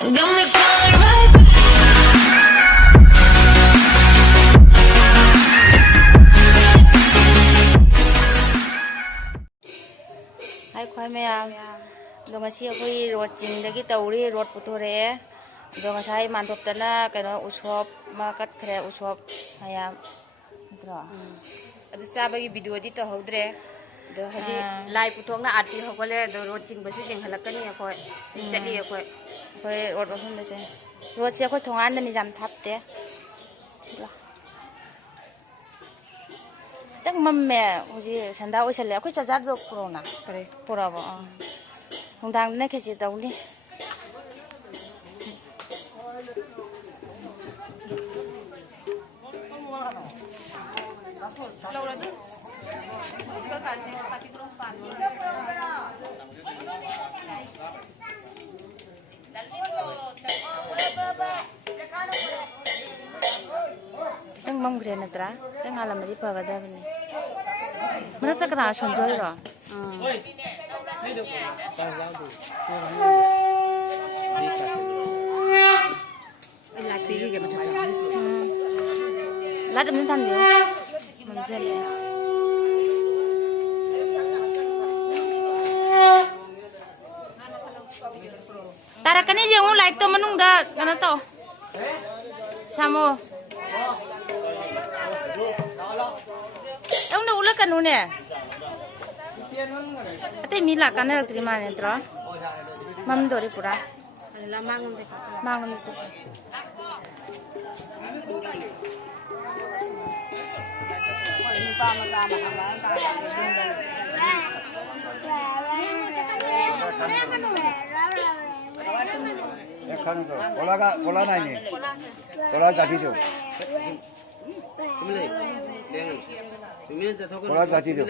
got me falling right. Hai khoai mèo, rồi ngày xưa khi ruột chín đấy cái tàu đi ruột của tôi đấy, rồi ngày sau màn đột tận á cái nó usop mà cắt khe usop hay à, đó. Adu sabagi video di to hodre do haji live puthok na arti hokole do road jing basu jing halakani akoi chali akoi Rồi ruột vào hôm đấy chứ, ruột chỉ có thùng ăn nên giảm thấp thế, chắc mắm mẹ gì sản đào sẽ lấy cái chả giặt được corona, kare pura vào, hôm đang này cái gì đâu đi. laura du ka ka ji pati gros pan Yang mam gre na tra, yang alam di pa gada bini. Mana tak kena sonjoy ro. la ti ge ma thapa Lada min tam yo, manjal ya. Tarakan aja yung like to manung da, ano to? Samo. Yung naula ka nun eh. Ate mila ka na terima nitro. Mam dori pura. la mangun de ka Mangun ni sisi. ni pa ma ta ma ka 골라 나니. 골라 자기죠. 골라 자기죠.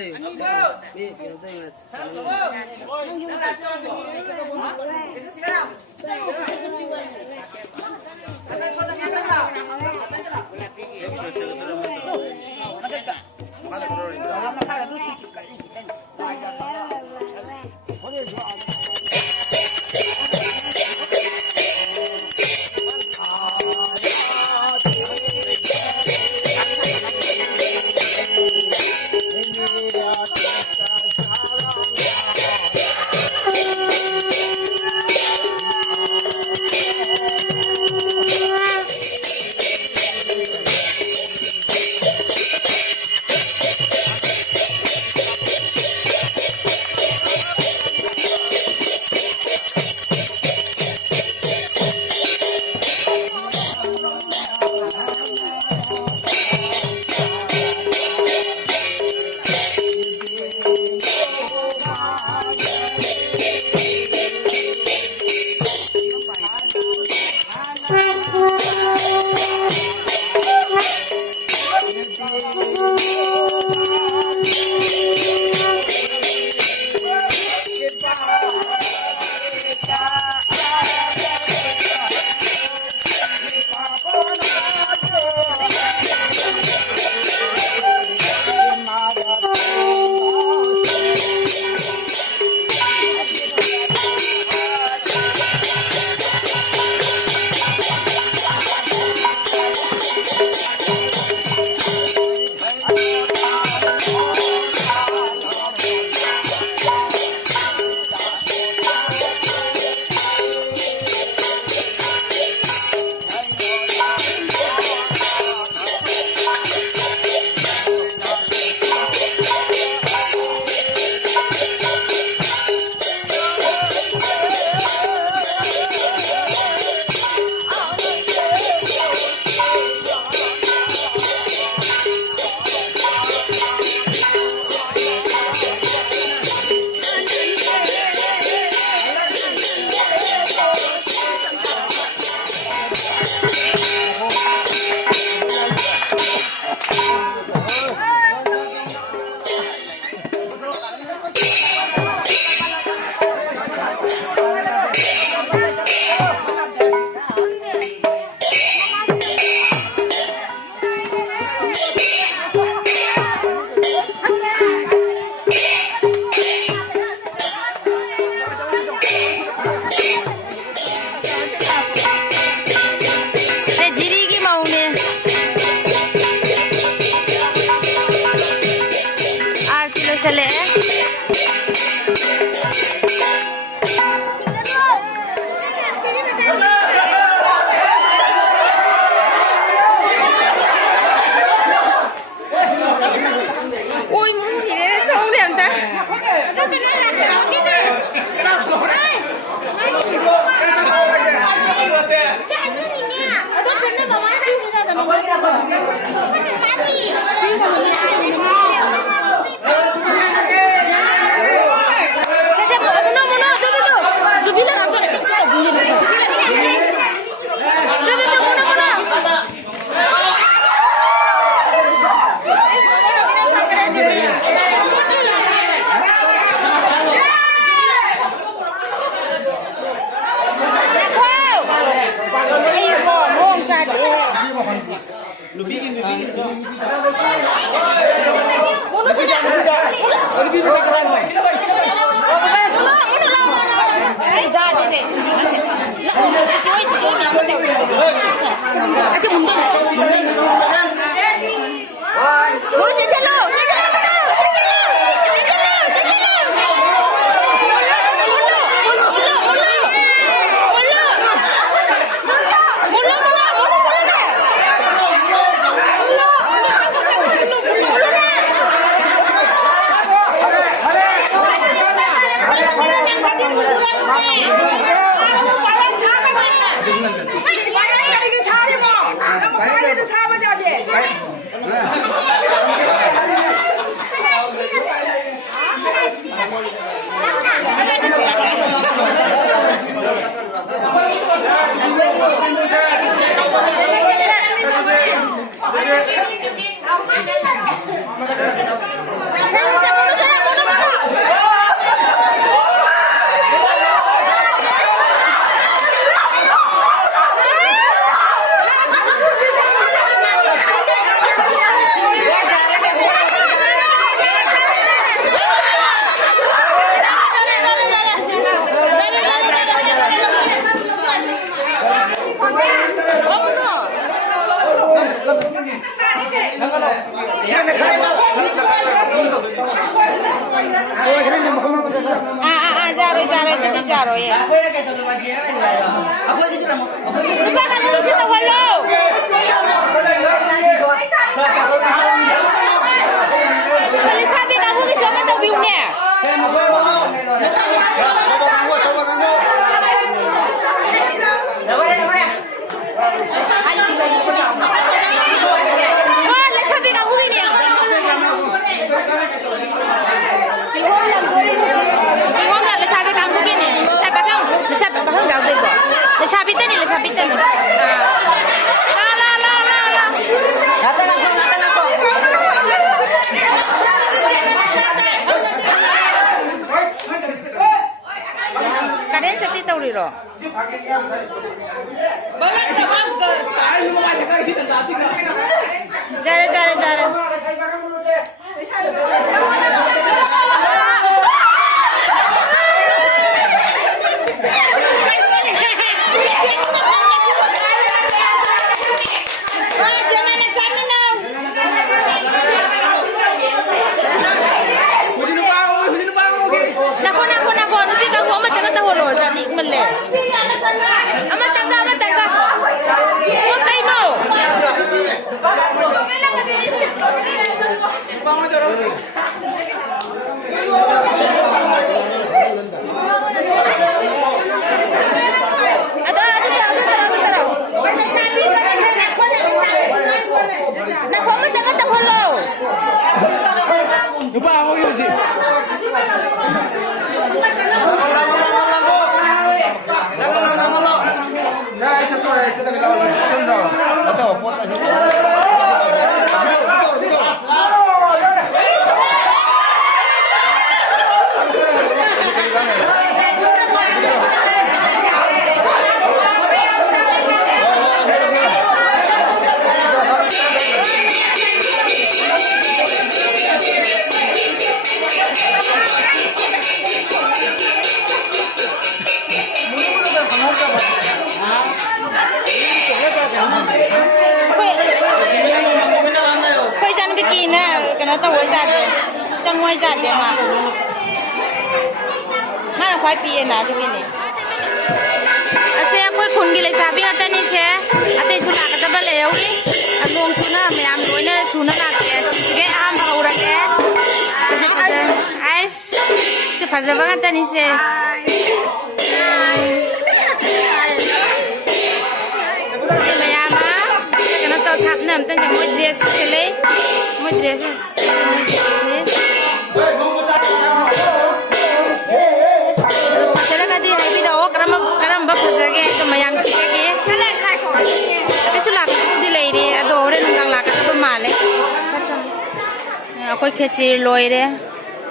Khôi khechir lôi đấy,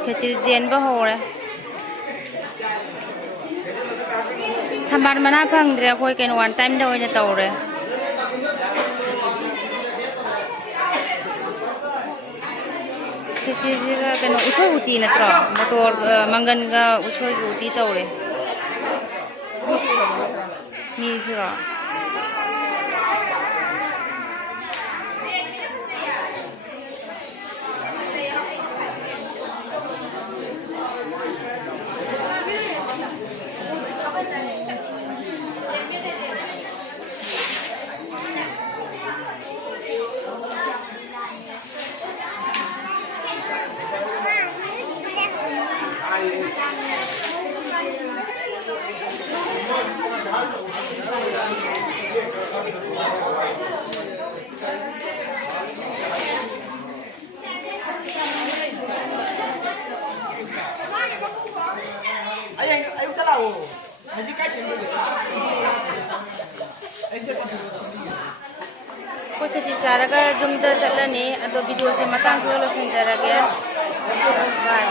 khechir diên bao hồ đấy. Tham ban mana phang đấy khôi cái one time đâu này tàu đấy. ꯈꯦꯆꯤꯁꯤꯒ ꯀꯩꯅꯣ ꯎꯁꯣꯏ ꯎꯇꯤ ꯅꯠꯇ꯭ꯔꯣ ꯃꯣꯇꯣꯔ ꯃꯪꯒꯟꯒ ꯎꯁꯣꯏꯒ ꯎꯇꯤ ꯇꯧꯔꯦ ꯃꯤꯁꯨꯔꯣ ꯑꯩꯈꯣꯏ ꯈꯦꯆꯤ ꯆꯥꯔꯒ ꯌꯨꯝꯗ ꯆꯠꯂꯅꯤ ꯑꯗꯣ ꯚꯤꯗꯤꯑꯣꯁꯦ ꯃꯇꯥꯡꯁꯤꯗ ꯂꯣꯏꯁꯤꯟꯖꯔꯒꯦ ꯕꯥꯏ